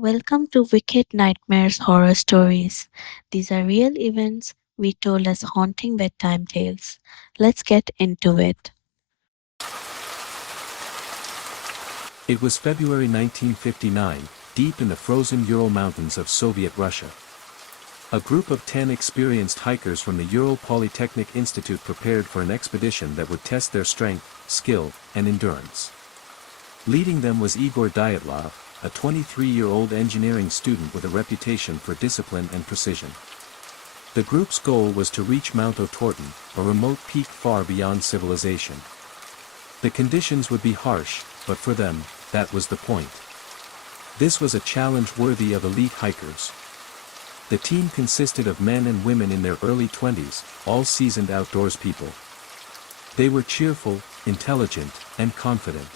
Welcome to Wicked Nightmares Horror Stories. These are real events we told as haunting bedtime tales. Let's get into it. It was February 1959, deep in the frozen Ural Mountains of Soviet Russia. A group of 10 experienced hikers from the Ural Polytechnic Institute prepared for an expedition that would test their strength, skill, and endurance. Leading them was Igor Dyatlov, a 23-year-old engineering student with a reputation for discipline and precision. The group's goal was to reach Mount Otorten, a remote peak far beyond civilization. The conditions would be harsh, but for them, that was the point. This was a challenge worthy of elite hikers. The team consisted of men and women in their early 20s, all seasoned outdoors people. They were cheerful, intelligent, and confident.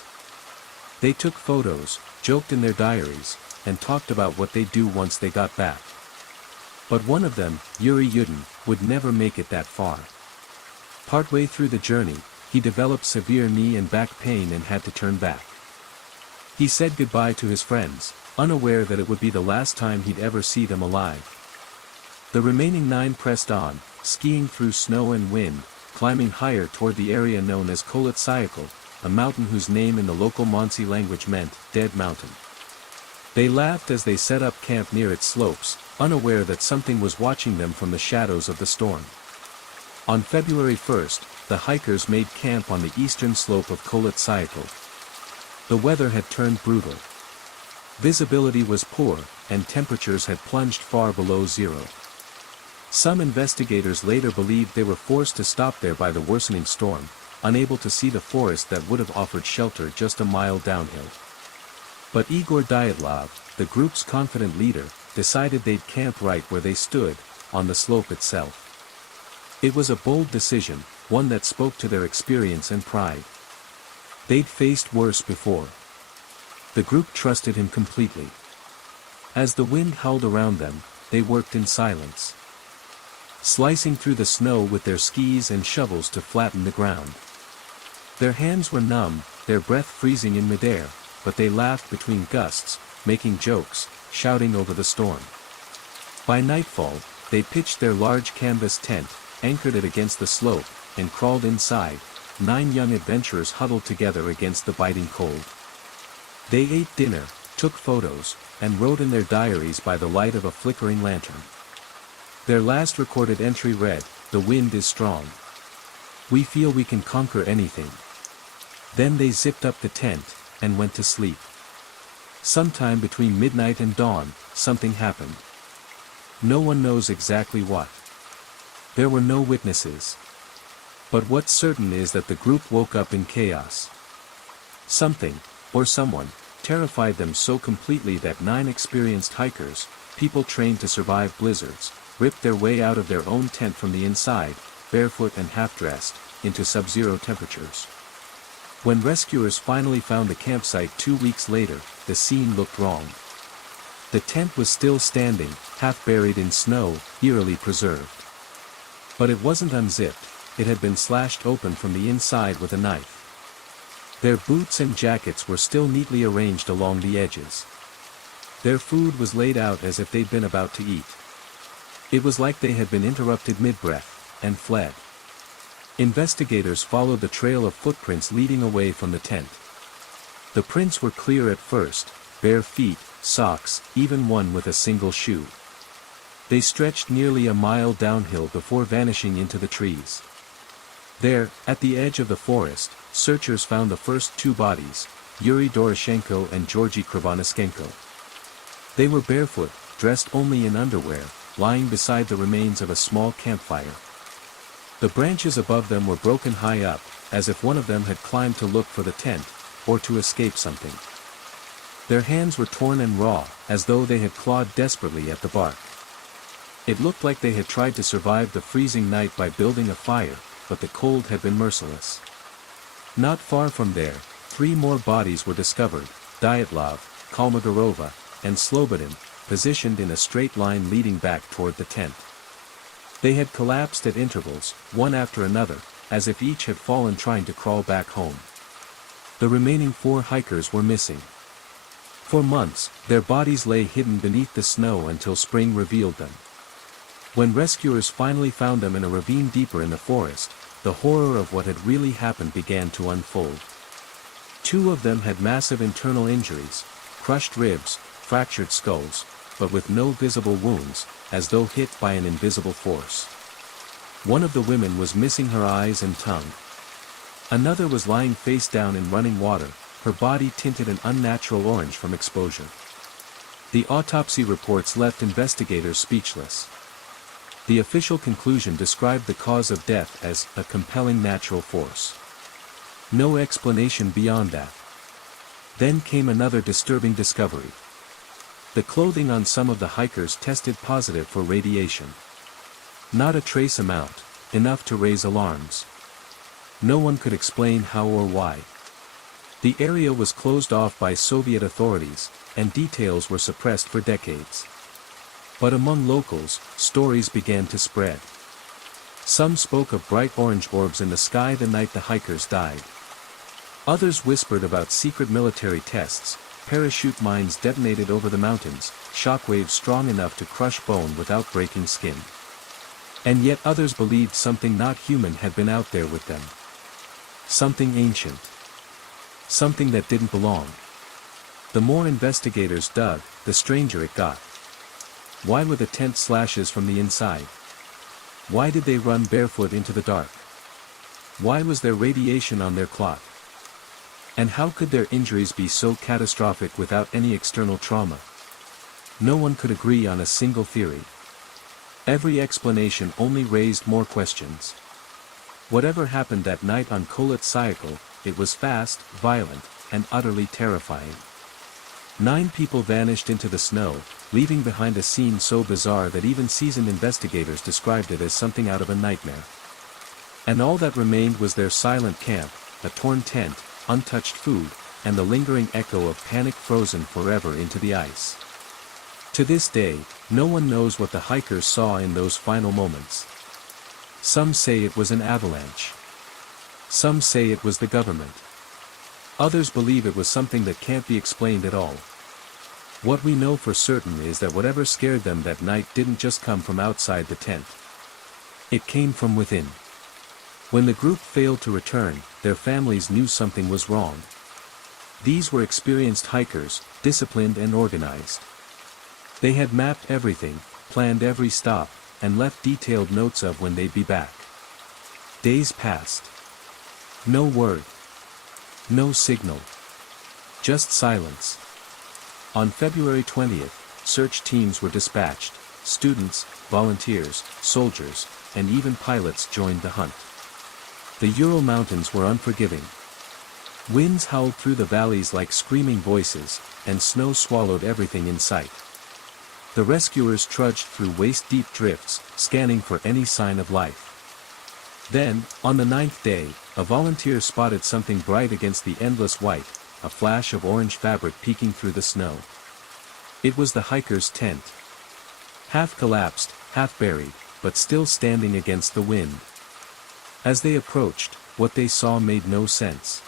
They took photos, joked in their diaries, and talked about what they'd do once they got back. But one of them, Yuri Yudin, would never make it that far. Partway through the journey, he developed severe knee and back pain and had to turn back. He said goodbye to his friends, unaware that it would be the last time he'd ever see them alive. The remaining 9 pressed on, skiing through snow and wind, climbing higher toward the area known as Kolet-Syakhl, a mountain whose name in the local Monsey language meant, Dead Mountain. They laughed as they set up camp near its slopes, unaware that something was watching them from the shadows of the storm. On February 1st, the hikers made camp on the eastern slope of Kolet-Syakhl. The weather had turned brutal. Visibility was poor, and temperatures had plunged far below zero. Some investigators later believed they were forced to stop there by the worsening storm, unable to see the forest that would have offered shelter just a mile downhill. But Igor Dyatlov, the group's confident leader, decided they'd camp right where they stood, on the slope itself. It was a bold decision, one that spoke to their experience and pride. They'd faced worse before. The group trusted him completely. As the wind howled around them, they worked in silence, slicing through the snow with their skis and shovels to flatten the ground. Their hands were numb, their breath freezing in midair, but they laughed between gusts, making jokes, shouting over the storm. By nightfall, they pitched their large canvas tent, anchored it against the slope, and crawled inside, 9 young adventurers huddled together against the biting cold. They ate dinner, took photos, and wrote in their diaries by the light of a flickering lantern. Their last recorded entry read, "The wind is strong. We feel we can conquer anything." Then they zipped up the tent, and went to sleep. Sometime between midnight and dawn, something happened. No one knows exactly what. There were no witnesses. But what's certain is that the group woke up in chaos. Something, or someone, terrified them so completely that 9 experienced hikers, people trained to survive blizzards, ripped their way out of their own tent from the inside, barefoot and half-dressed, into sub-zero temperatures. When rescuers finally found the campsite 2 weeks later, the scene looked wrong. The tent was still standing, half buried in snow, eerily preserved. But it wasn't unzipped, it had been slashed open from the inside with a knife. Their boots and jackets were still neatly arranged along the edges. Their food was laid out as if they'd been about to eat. It was like they had been interrupted mid-breath, and fled. Investigators followed the trail of footprints leading away from the tent. The prints were clear at first, bare feet, socks, even one with a single shoe. They stretched nearly a mile downhill before vanishing into the trees. There, at the edge of the forest, searchers found the first 2 bodies, Yuri Doroshenko and Georgy Krivonischenko. They were barefoot, dressed only in underwear, lying beside the remains of a small campfire. The branches above them were broken high up, as if one of them had climbed to look for the tent, or to escape something. Their hands were torn and raw, as though they had clawed desperately at the bark. It looked like they had tried to survive the freezing night by building a fire, but the cold had been merciless. Not far from there, 3 more bodies were discovered, Dyatlov, Kolmogorova, and Slobodin, positioned in a straight line leading back toward the tent. They had collapsed at intervals, one after another, as if each had fallen trying to crawl back home. The remaining 4 hikers were missing. For months, their bodies lay hidden beneath the snow until spring revealed them. When rescuers finally found them in a ravine deeper in the forest, the horror of what had really happened began to unfold. Two of them had massive internal injuries, crushed ribs, fractured skulls, but with no visible wounds, as though hit by an invisible force. One of the women was missing her eyes and tongue. Another was lying face down in running water, her body tinted an unnatural orange from exposure. The autopsy reports left investigators speechless. The official conclusion described the cause of death as a compelling natural force. No explanation beyond that. Then came another disturbing discovery. The clothing on some of the hikers tested positive for radiation. Not a trace amount, enough to raise alarms. No one could explain how or why. The area was closed off by Soviet authorities, and details were suppressed for decades. But among locals, stories began to spread. Some spoke of bright orange orbs in the sky the night the hikers died. Others whispered about secret military tests, parachute mines detonated over the mountains, shockwaves strong enough to crush bone without breaking skin. And yet others believed something not human had been out there with them. Something ancient. Something that didn't belong. The more investigators dug, the stranger it got. Why were the tent slashes from the inside? Why did they run barefoot into the dark? Why was there radiation on their cloth? And how could their injuries be so catastrophic without any external trauma? No one could agree on a single theory. Every explanation only raised more questions. Whatever happened that night on Kholat Syakhl, it was fast, violent, and utterly terrifying. 9 people vanished into the snow, leaving behind a scene so bizarre that even seasoned investigators described it as something out of a nightmare. And all that remained was their silent camp, a torn tent, untouched food, and the lingering echo of panic frozen forever into the ice. To this day, no one knows what the hikers saw in those final moments. Some say it was an avalanche. Some say it was the government. Others believe it was something that can't be explained at all. What we know for certain is that whatever scared them that night didn't just come from outside the tent. It came from within. When the group failed to return, their families knew something was wrong. These were experienced hikers, disciplined and organized. They had mapped everything, planned every stop, and left detailed notes of when they'd be back. Days passed. No word. No signal. Just silence. On February 20th, search teams were dispatched. Students, volunteers, soldiers, and even pilots joined the hunt. The Ural Mountains were unforgiving. Winds howled through the valleys like screaming voices, and snow swallowed everything in sight. The rescuers trudged through waist-deep drifts, scanning for any sign of life. Then, on the 9th day, a volunteer spotted something bright against the endless white, a flash of orange fabric peeking through the snow. It was the hiker's tent. Half collapsed, half buried, but still standing against the wind. As they approached, what they saw made no sense.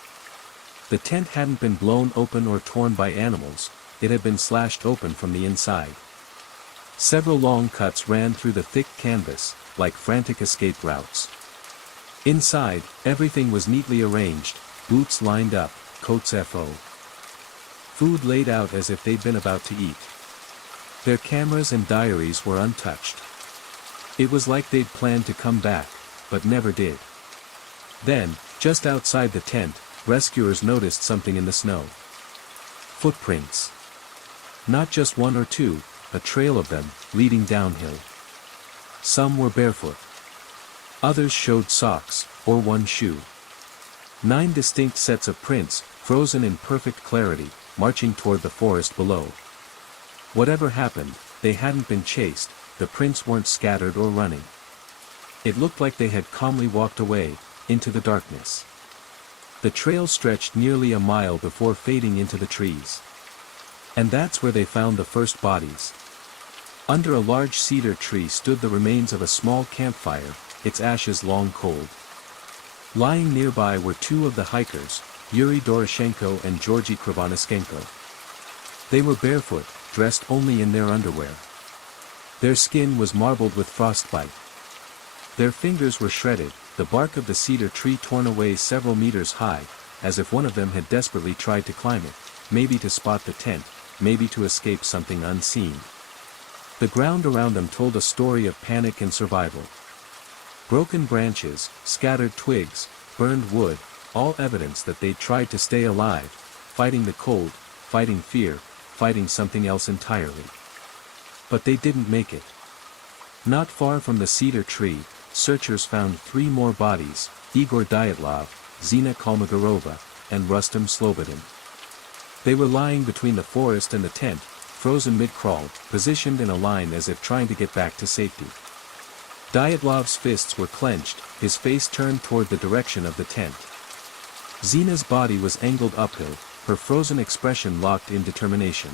The tent hadn't been blown open or torn by animals, it had been slashed open from the inside. Several long cuts ran through the thick canvas, like frantic escape routes. Inside, everything was neatly arranged, boots lined up, coats FO. Food laid out as if they'd been about to eat. Their cameras and diaries were untouched. It was like they'd planned to come back, but never did. Then, just outside the tent, rescuers noticed something in the snow. Footprints. Not just one or two, a trail of them, leading downhill. Some were barefoot. Others showed socks, or one shoe. 9 distinct sets of prints, frozen in perfect clarity, marching toward the forest below. Whatever happened, they hadn't been chased, the prints weren't scattered or running. It looked like they had calmly walked away, into the darkness. The trail stretched nearly a mile before fading into the trees. And that's where they found the first bodies. Under a large cedar tree stood the remains of a small campfire, its ashes long cold. Lying nearby were 2 of the hikers, Yuri Doroshenko and Georgy Krivonischenko. They were barefoot, dressed only in their underwear. Their skin was marbled with frostbite. Their fingers were shredded, the bark of the cedar tree torn away several meters high, as if one of them had desperately tried to climb it, maybe to spot the tent, maybe to escape something unseen. The ground around them told a story of panic and survival. Broken branches, scattered twigs, burned wood, all evidence that they'd tried to stay alive, fighting the cold, fighting fear, fighting something else entirely. But they didn't make it. Not far from the cedar tree, searchers found 3 more bodies, Igor Dyatlov, Zina Kolmogorova, and Rustam Slobodin. They were lying between the forest and the tent, frozen mid-crawl, positioned in a line as if trying to get back to safety. Dyatlov's fists were clenched, his face turned toward the direction of the tent. Zina's body was angled uphill, her frozen expression locked in determination.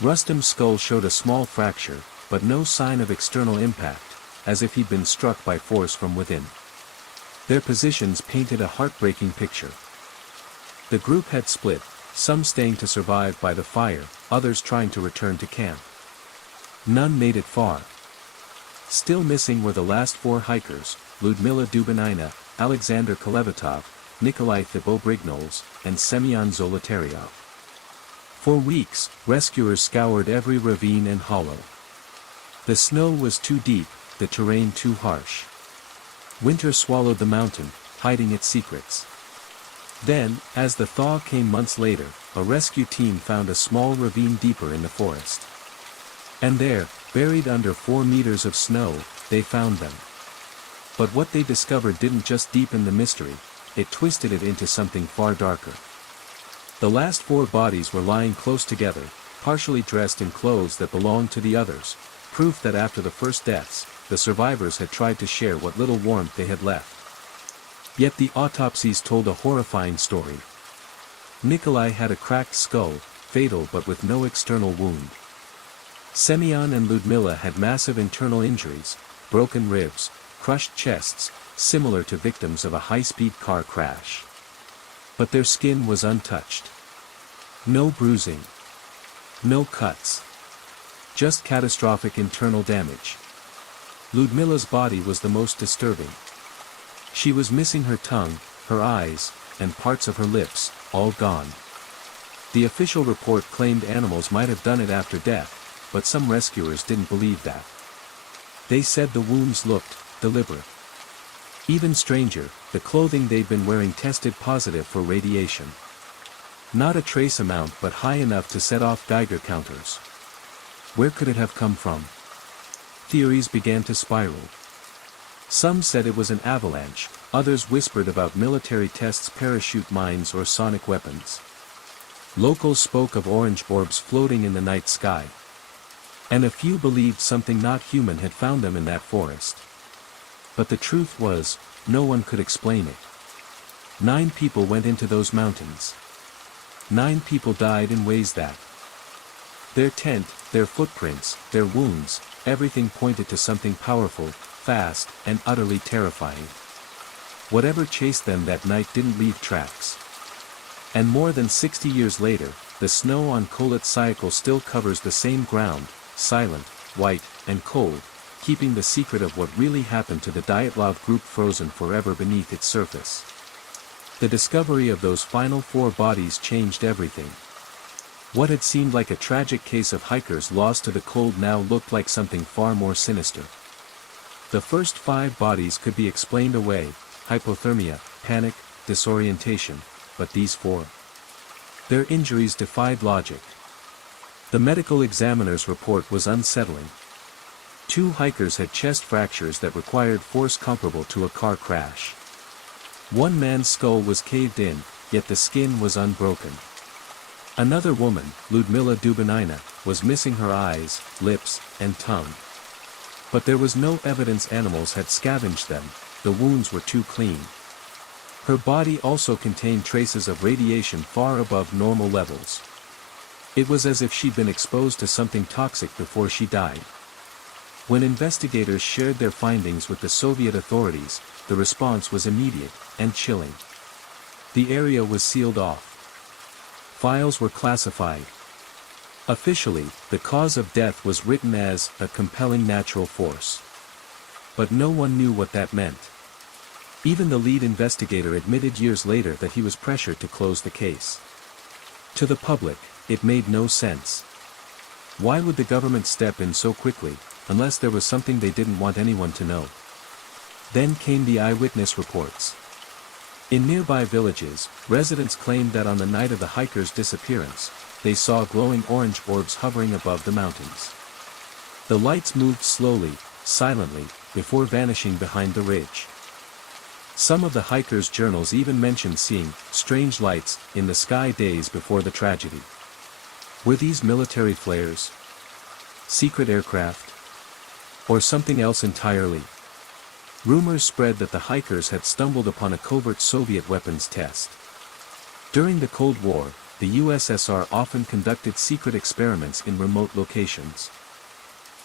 Rustam's skull showed a small fracture, but no sign of external impact, as if he'd been struck by force from within. Their positions painted a heartbreaking picture. The group had split, some staying to survive by the fire, others trying to return to camp. None made it far. Still missing were the last 4 hikers, Ludmila Dubinina, Alexander Kolevatov, Nikolai Thibault-Brignoles, and Semyon Zolotaryov. For weeks, rescuers scoured every ravine and hollow. The snow was too deep, the terrain too harsh. Winter swallowed the mountain, hiding its secrets. Then, as the thaw came months later, a rescue team found a small ravine deeper in the forest. And there, buried under 4 meters of snow, they found them. But what they discovered didn't just deepen the mystery, it twisted it into something far darker. The last 4 bodies were lying close together, partially dressed in clothes that belonged to the others, proof that after the first deaths, the survivors had tried to share what little warmth they had left. Yet the autopsies told a horrifying story. Nikolai had a cracked skull, fatal but with no external wound. Semyon and Ludmila had massive internal injuries, broken ribs, crushed chests, similar to victims of a high-speed car crash. But their skin was untouched. No bruising. No cuts. Just catastrophic internal damage. Ludmila's body was the most disturbing. She was missing her tongue, her eyes, and parts of her lips, all gone. The official report claimed animals might have done it after death, but some rescuers didn't believe that. They said the wounds looked deliberate. Even stranger, the clothing they'd been wearing tested positive for radiation. Not a trace amount but high enough to set off Geiger counters. Where could it have come from? Theories began to spiral. Some said it was an avalanche, others whispered about military tests, parachute mines or sonic weapons. Locals spoke of orange orbs floating in the night sky. And a few believed something not human had found them in that forest. But the truth was, no one could explain it. 9 people went into those mountains. 9 people died in ways that. Their tent, their footprints, their wounds, everything pointed to something powerful, fast, and utterly terrifying. Whatever chased them that night didn't leave tracks. And more than 60 years later, the snow on Kholat Syakhl still covers the same ground, silent, white, and cold, keeping the secret of what really happened to the Dyatlov group frozen forever beneath its surface. The discovery of those final 4 bodies changed everything. What had seemed like a tragic case of hikers lost to the cold now looked like something far more sinister. The first 5 bodies could be explained away, hypothermia, panic, disorientation, but these 4. Their injuries defied logic. The medical examiner's report was unsettling. 2 hikers had chest fractures that required force comparable to a car crash. One man's skull was caved in, yet the skin was unbroken. Another woman, Ludmila Dubinina, was missing her eyes, lips, and tongue. But there was no evidence animals had scavenged them, the wounds were too clean. Her body also contained traces of radiation far above normal levels. It was as if she'd been exposed to something toxic before she died. When investigators shared their findings with the Soviet authorities, the response was immediate and chilling. The area was sealed off. Files were classified. Officially, the cause of death was written as a compelling natural force. But no one knew what that meant. Even the lead investigator admitted years later that he was pressured to close the case. To the public, it made no sense. Why would the government step in so quickly, unless there was something they didn't want anyone to know? Then came the eyewitness reports. In nearby villages, residents claimed that on the night of the hikers' disappearance, they saw glowing orange orbs hovering above the mountains. The lights moved slowly, silently, before vanishing behind the ridge. Some of the hikers' journals even mentioned seeing strange lights in the sky days before the tragedy. Were these military flares? Secret aircraft? Or something else entirely? Rumors spread that the hikers had stumbled upon a covert Soviet weapons test. During the Cold War, the USSR often conducted secret experiments in remote locations.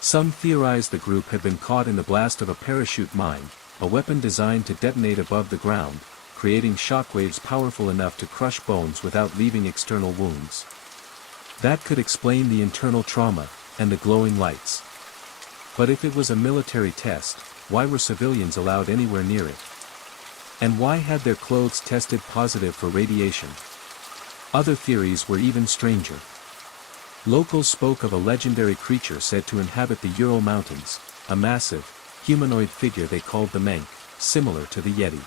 Some theorized the group had been caught in the blast of a parachute mine, a weapon designed to detonate above the ground, creating shockwaves powerful enough to crush bones without leaving external wounds. That could explain the internal trauma, and the glowing lights. But if it was a military test, why were civilians allowed anywhere near it? And why had their clothes tested positive for radiation? Other theories were even stranger. Locals spoke of a legendary creature said to inhabit the Ural Mountains, a massive, humanoid figure they called the Menk, similar to the Yeti.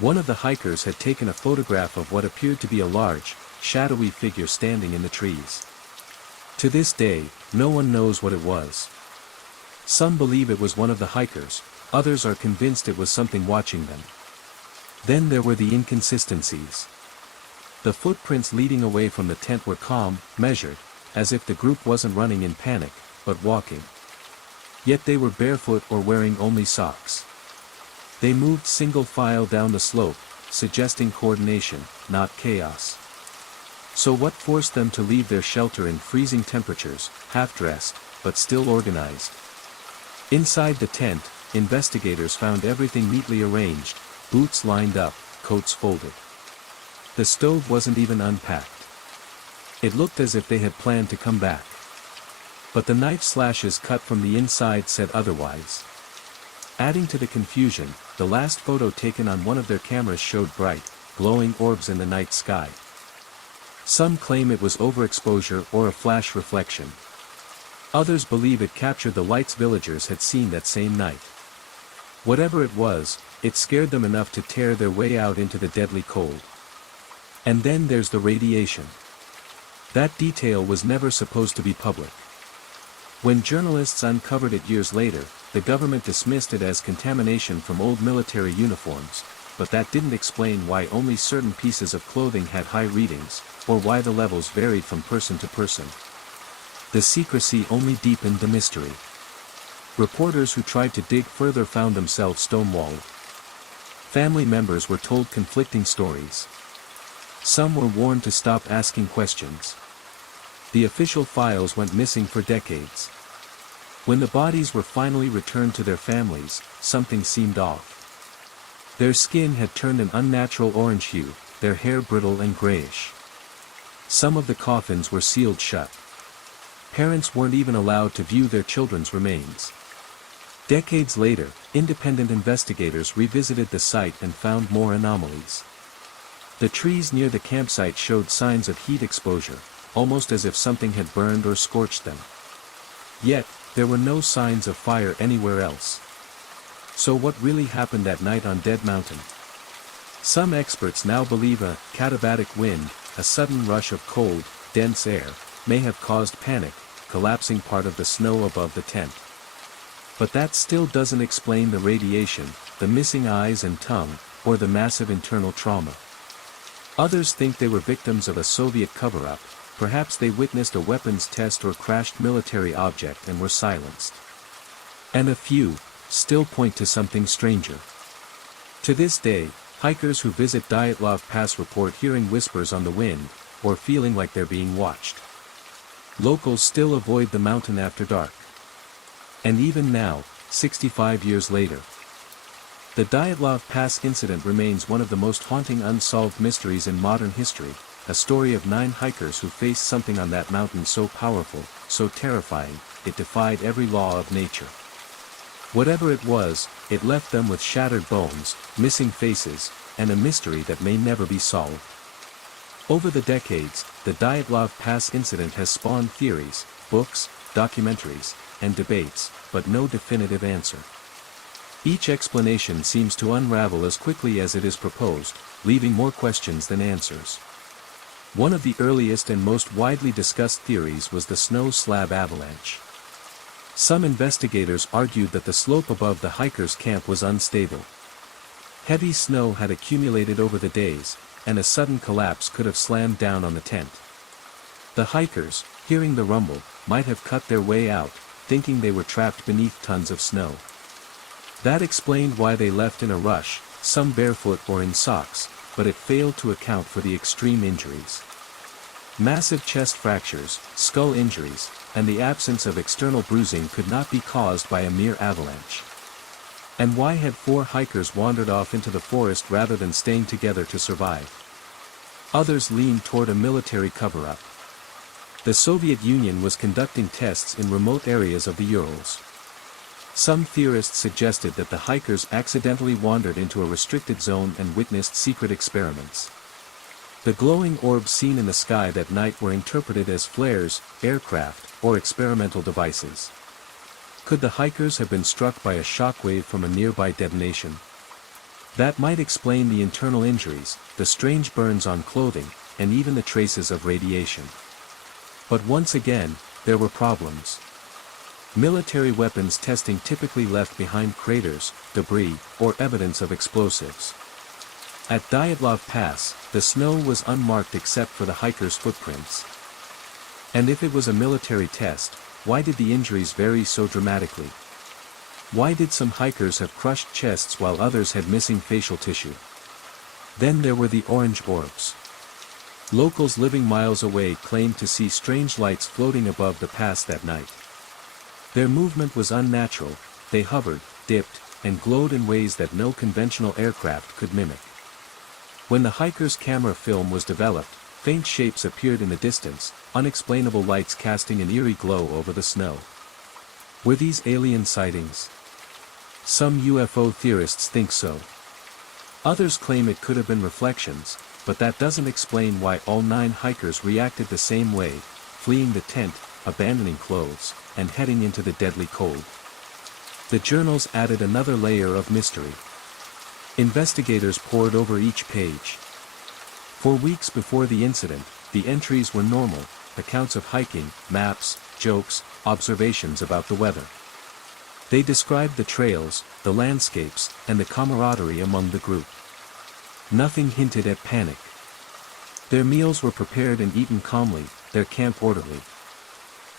One of the hikers had taken a photograph of what appeared to be a large, shadowy figure standing in the trees. To this day, no one knows what it was. Some believe it was one of the hikers, others are convinced it was something watching them. Then there were the inconsistencies. The footprints leading away from the tent were calm, measured, as if the group wasn't running in panic, but walking. Yet they were barefoot or wearing only socks. They moved single file down the slope, suggesting coordination, not chaos. So what forced them to leave their shelter in freezing temperatures, half-dressed, but still organized? Inside the tent, investigators found everything neatly arranged, boots lined up, coats folded. The stove wasn't even unpacked. It looked as if they had planned to come back. But the knife slashes cut from the inside said otherwise. Adding to the confusion, the last photo taken on one of their cameras showed bright, glowing orbs in the night sky. Some claim it was overexposure or a flash reflection. Others believe it captured the lights villagers had seen that same night. Whatever it was, it scared them enough to tear their way out into the deadly cold. And then there's the radiation. That detail was never supposed to be public. When journalists uncovered it years later, the government dismissed it as contamination from old military uniforms, but that didn't explain why only certain pieces of clothing had high readings, or why the levels varied from person to person. The secrecy only deepened the mystery. Reporters who tried to dig further found themselves stonewalled. Family members were told conflicting stories. Some were warned to stop asking questions. The official files went missing for decades. When the bodies were finally returned to their families, something seemed off. Their skin had turned an unnatural orange hue, their hair brittle and grayish. Some of the coffins were sealed shut. Parents weren't even allowed to view their children's remains. Decades later, independent investigators revisited the site and found more anomalies. The trees near the campsite showed signs of heat exposure, almost as if something had burned or scorched them. Yet, there were no signs of fire anywhere else. So what really happened that night on Dead Mountain? Some experts now believe a katabatic wind, a sudden rush of cold, dense air, may have caused panic, collapsing part of the snow above the tent. But that still doesn't explain the radiation, the missing eyes and tongue, or the massive internal trauma. Others think they were victims of a Soviet cover-up, perhaps they witnessed a weapons test or crashed military object and were silenced. And a few, still point to something stranger. To this day, hikers who visit Dyatlov Pass report hearing whispers on the wind, or feeling like they're being watched. Locals still avoid the mountain after dark. And even now, 65 years later, the Dyatlov Pass incident remains one of the most haunting unsolved mysteries in modern history, a story of 9 hikers who faced something on that mountain so powerful, so terrifying, it defied every law of nature. Whatever it was, it left them with shattered bones, missing faces, and a mystery that may never be solved. Over the decades, the Dyatlov Pass incident has spawned theories, books, documentaries, and debates, but no definitive answer. Each explanation seems to unravel as quickly as it is proposed, leaving more questions than answers. One of the earliest and most widely discussed theories was the snow slab avalanche. Some investigators argued that the slope above the hikers' camp was unstable. Heavy snow had accumulated over the days, and a sudden collapse could have slammed down on the tent. The hikers, hearing the rumble, might have cut their way out, thinking they were trapped beneath tons of snow. That explained why they left in a rush, some barefoot or in socks, but it failed to account for the extreme injuries. Massive chest fractures, skull injuries, and the absence of external bruising could not be caused by a mere avalanche. And why had 4 hikers wandered off into the forest rather than staying together to survive? Others leaned toward a military cover-up. The Soviet Union was conducting tests in remote areas of the Urals. Some theorists suggested that the hikers accidentally wandered into a restricted zone and witnessed secret experiments. The glowing orbs seen in the sky that night were interpreted as flares, aircraft, or experimental devices. Could the hikers have been struck by a shockwave from a nearby detonation? That might explain the internal injuries, the strange burns on clothing, and even the traces of radiation. But once again, there were problems. Military weapons testing typically left behind craters, debris, or evidence of explosives. At Dyatlov Pass, the snow was unmarked except for the hikers' footprints. And if it was a military test, why did the injuries vary so dramatically? Why did some hikers have crushed chests while others had missing facial tissue? Then there were the orange orbs. Locals living miles away claimed to see strange lights floating above the pass that night. Their movement was unnatural, they hovered, dipped, and glowed in ways that no conventional aircraft could mimic. When the hikers' camera film was developed, faint shapes appeared in the distance, unexplainable lights casting an eerie glow over the snow. Were these alien sightings? Some UFO theorists think so. Others claim it could have been reflections, but that doesn't explain why all 9 hikers reacted the same way, fleeing the tent, abandoning clothes, and heading into the deadly cold. The journals added another layer of mystery. Investigators pored over each page. For weeks before the incident, the entries were normal, accounts of hiking, maps, jokes, observations about the weather. They described the trails, the landscapes, and the camaraderie among the group. Nothing hinted at panic. Their meals were prepared and eaten calmly, their camp orderly.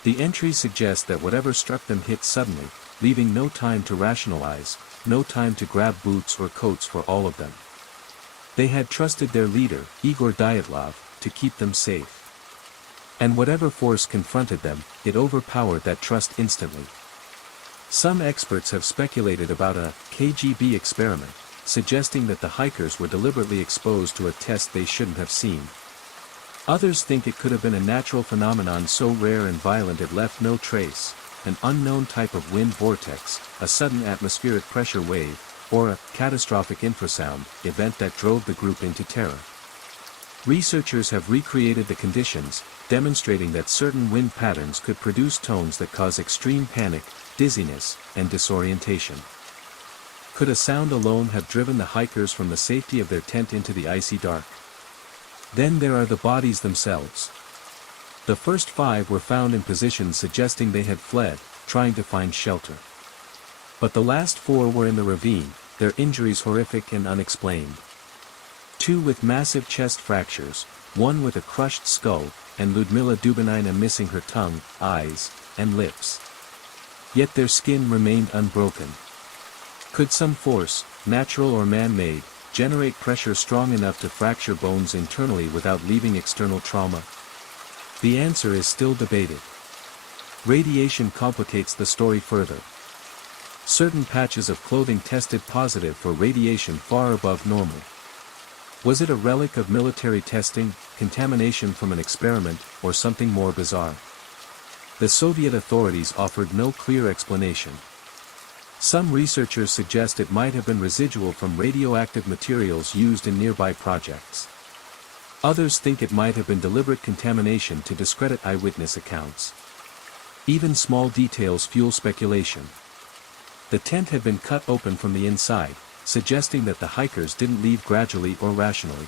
The entries suggest that whatever struck them hit suddenly, leaving no time to rationalize, no time to grab boots or coats for all of them. They had trusted their leader, Igor Dyatlov, to keep them safe. And whatever force confronted them, it overpowered that trust instantly. Some experts have speculated about a KGB experiment, suggesting that the hikers were deliberately exposed to a test they shouldn't have seen. Others think it could have been a natural phenomenon so rare and violent it left no trace, an unknown type of wind vortex, a sudden atmospheric pressure wave, or a catastrophic infrasound event that drove the group into terror. Researchers have recreated the conditions, demonstrating that certain wind patterns could produce tones that cause extreme panic, dizziness, and disorientation. Could a sound alone have driven the hikers from the safety of their tent into the icy dark? Then there are the bodies themselves. The first 5 were found in positions suggesting they had fled, trying to find shelter. But the last 4 were in the ravine, their injuries horrific and unexplained. 2 with massive chest fractures, 1 with a crushed skull, and Ludmila Dubinina missing her tongue, eyes, and lips. Yet their skin remained unbroken. Could some force, natural or man-made, generate pressure strong enough to fracture bones internally without leaving external trauma? The answer is still debated. Radiation complicates the story further. Certain patches of clothing tested positive for radiation far above normal. Was it a relic of military testing, contamination from an experiment, or something more bizarre? The Soviet authorities offered no clear explanation. Some researchers suggest it might have been residual from radioactive materials used in nearby projects. Others think it might have been deliberate contamination to discredit eyewitness accounts. Even small details fuel speculation. The tent had been cut open from the inside, suggesting that the hikers didn't leave gradually or rationally.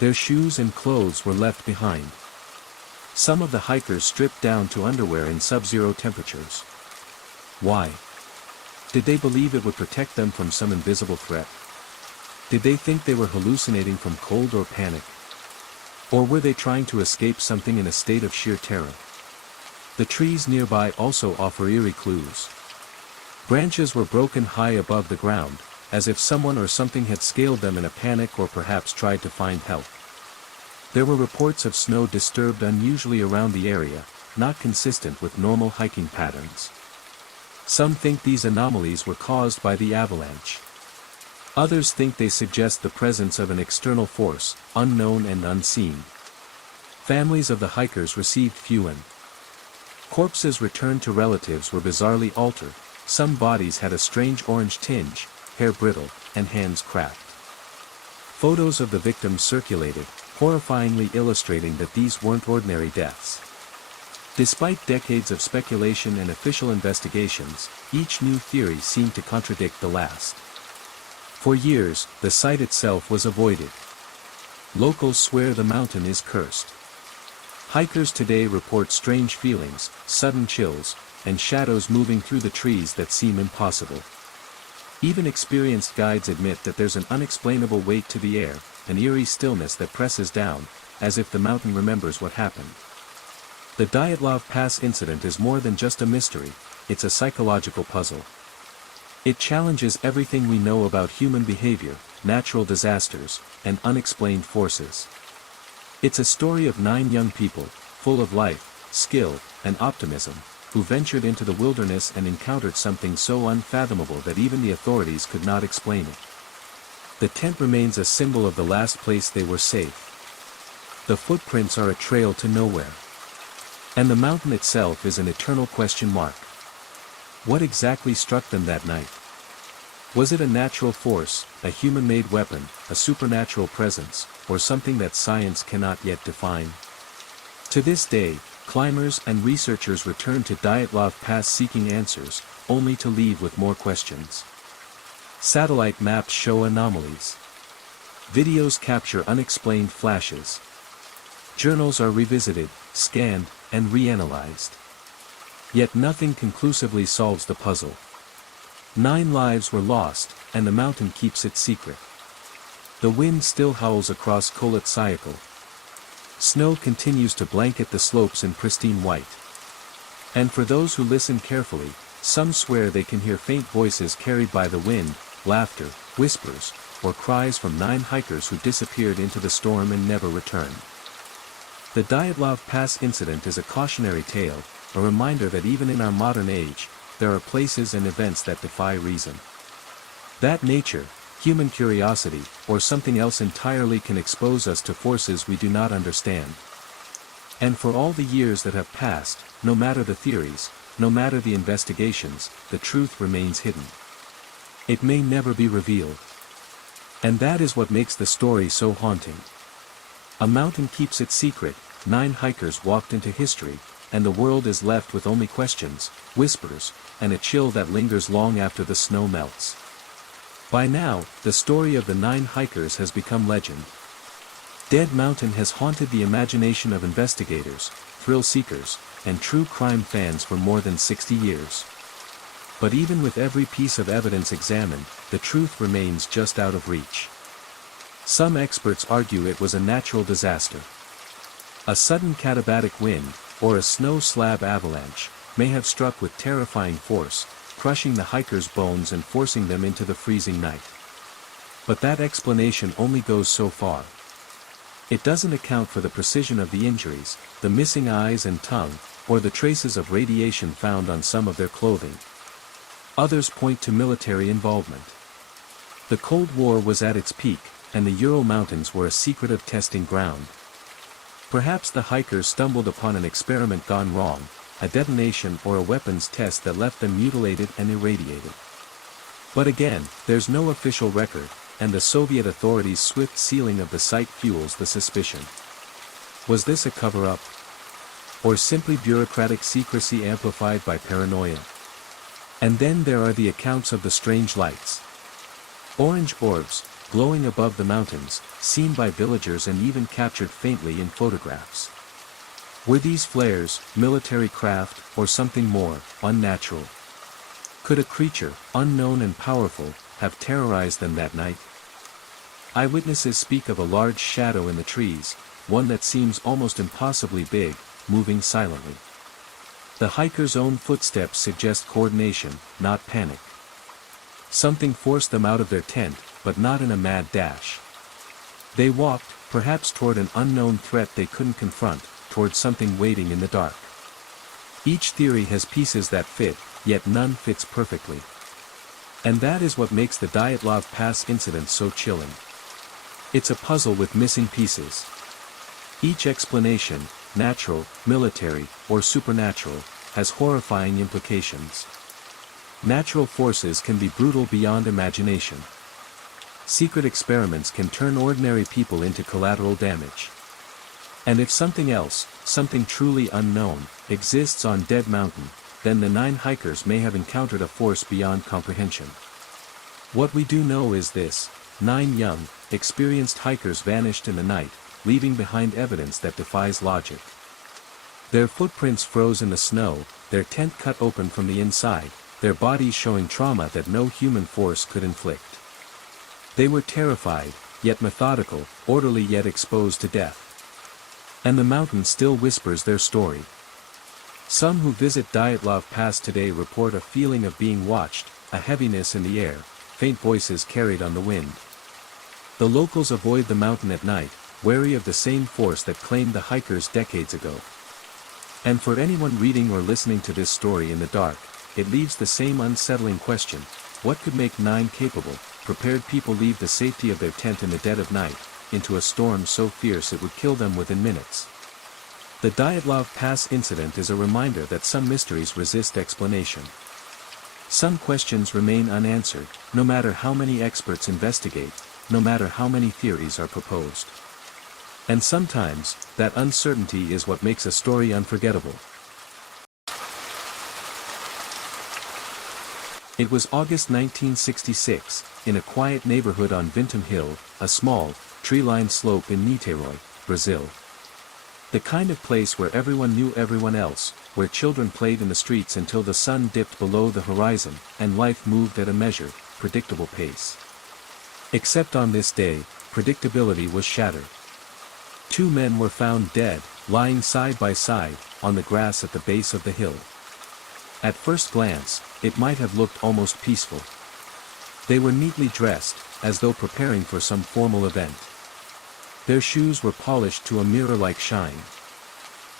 Their shoes and clothes were left behind. Some of the hikers stripped down to underwear in sub-zero temperatures. Why? Did they believe it would protect them from some invisible threat? Did they think they were hallucinating from cold or panic? Or were they trying to escape something in a state of sheer terror? The trees nearby also offer eerie clues. Branches were broken high above the ground, as if someone or something had scaled them in a panic or perhaps tried to find help. There were reports of snow disturbed unusually around the area, not consistent with normal hiking patterns. Some think these anomalies were caused by the avalanche. Others think they suggest the presence of an external force, unknown and unseen. Families of the hikers received fuel. Corpses returned to relatives were bizarrely altered. Some bodies had a strange orange tinge, hair brittle, and hands cracked. Photos of the victims circulated, horrifyingly illustrating that these weren't ordinary deaths. Despite decades of speculation and official investigations, each new theory seemed to contradict the last. For years, the site itself was avoided. Locals swear the mountain is cursed. Hikers today report strange feelings, sudden chills, and shadows moving through the trees that seem impossible. Even experienced guides admit that there's an unexplainable weight to the air, an eerie stillness that presses down, as if the mountain remembers what happened. The Dyatlov Pass incident is more than just a mystery, it's a psychological puzzle. It challenges everything we know about human behavior, natural disasters, and unexplained forces. It's a story of 9 young people, full of life, skill, and optimism, who ventured into the wilderness and encountered something so unfathomable that even the authorities could not explain it. The tent remains a symbol of the last place they were safe. The footprints are a trail to nowhere. And the mountain itself is an eternal question mark. What exactly struck them that night? Was it a natural force, a human-made weapon, a supernatural presence, or something that science cannot yet define? To this day, climbers and researchers return to Dyatlov Pass seeking answers, only to leave with more questions. Satellite maps show anomalies. Videos capture unexplained flashes. Journals are revisited, scanned, and reanalyzed. Yet nothing conclusively solves the puzzle. 9 lives were lost, and the mountain keeps its secret. The wind still howls across Kolytsyakhl. Snow continues to blanket the slopes in pristine white. And for those who listen carefully, some swear they can hear faint voices carried by the wind, laughter, whispers, or cries from 9 hikers who disappeared into the storm and never returned. The Dyatlov Pass incident is a cautionary tale, a reminder that even in our modern age, there are places and events that defy reason. That nature, human curiosity, or something else entirely can expose us to forces we do not understand. And for all the years that have passed, no matter the theories, no matter the investigations, the truth remains hidden. It may never be revealed. And that is what makes the story so haunting. A mountain keeps its secret, 9 hikers walked into history, and the world is left with only questions, whispers, and a chill that lingers long after the snow melts. By now, the story of the 9 hikers has become legend. Dead Mountain has haunted the imagination of investigators, thrill seekers, and true crime fans for more than 60 years. But even with every piece of evidence examined, the truth remains just out of reach. Some experts argue it was a natural disaster. A sudden katabatic wind, or a snow slab avalanche, may have struck with terrifying force, crushing the hikers' bones and forcing them into the freezing night. But that explanation only goes so far. It doesn't account for the precision of the injuries, the missing eyes and tongue, or the traces of radiation found on some of their clothing. Others point to military involvement. The Cold War was at its peak, and the Ural Mountains were a secretive testing ground. Perhaps the hikers stumbled upon an experiment gone wrong, a detonation or a weapons test that left them mutilated and irradiated. But again, there's no official record, and the Soviet authorities' swift sealing of the site fuels the suspicion. Was this a cover-up? Or simply bureaucratic secrecy amplified by paranoia? And then there are the accounts of the strange lights. Orange orbs, glowing above the mountains, seen by villagers and even captured faintly in photographs. Were these flares, military craft, or something more, unnatural? Could a creature, unknown and powerful, have terrorized them that night? Eyewitnesses speak of a large shadow in the trees, one that seems almost impossibly big, moving silently. The hikers' own footsteps suggest coordination, not panic. Something forced them out of their tent, but not in a mad dash. They walked, perhaps toward an unknown threat they couldn't confront, toward something waiting in the dark. Each theory has pieces that fit, yet none fits perfectly. And that is what makes the Dyatlov Pass incident so chilling. It's a puzzle with missing pieces. Each explanation, natural, military, or supernatural, has horrifying implications. Natural forces can be brutal beyond imagination. Secret experiments can turn ordinary people into collateral damage. And if something else, something truly unknown, exists on Dead Mountain, then the 9 hikers may have encountered a force beyond comprehension. What we do know is this: 9 young, experienced hikers vanished in the night, leaving behind evidence that defies logic. Their footprints froze in the snow, their tent cut open from the inside, their bodies showing trauma that no human force could inflict. They were terrified, yet methodical, orderly yet exposed to death. And the mountain still whispers their story. Some who visit Dyatlov Pass today report a feeling of being watched, a heaviness in the air, faint voices carried on the wind. The locals avoid the mountain at night, wary of the same force that claimed the hikers decades ago. And for anyone reading or listening to this story in the dark, it leaves the same unsettling question: what could make 9 capable, prepared people leave the safety of their tent in the dead of night, into a storm so fierce it would kill them within minutes? The Dyatlov Pass incident is a reminder that some mysteries resist explanation. Some questions remain unanswered, no matter how many experts investigate, no matter how many theories are proposed. And sometimes, that uncertainty is what makes a story unforgettable. It was August 1966, in a quiet neighborhood on Vinton Hill, a small, tree-lined slope in Niterói, Brazil. The kind of place where everyone knew everyone else, where children played in the streets until the sun dipped below the horizon, and life moved at a measured, predictable pace. Except on this day, predictability was shattered. 2 men were found dead, lying side by side, on the grass at the base of the hill. At first glance, it might have looked almost peaceful. They were neatly dressed, as though preparing for some formal event. Their shoes were polished to a mirror-like shine.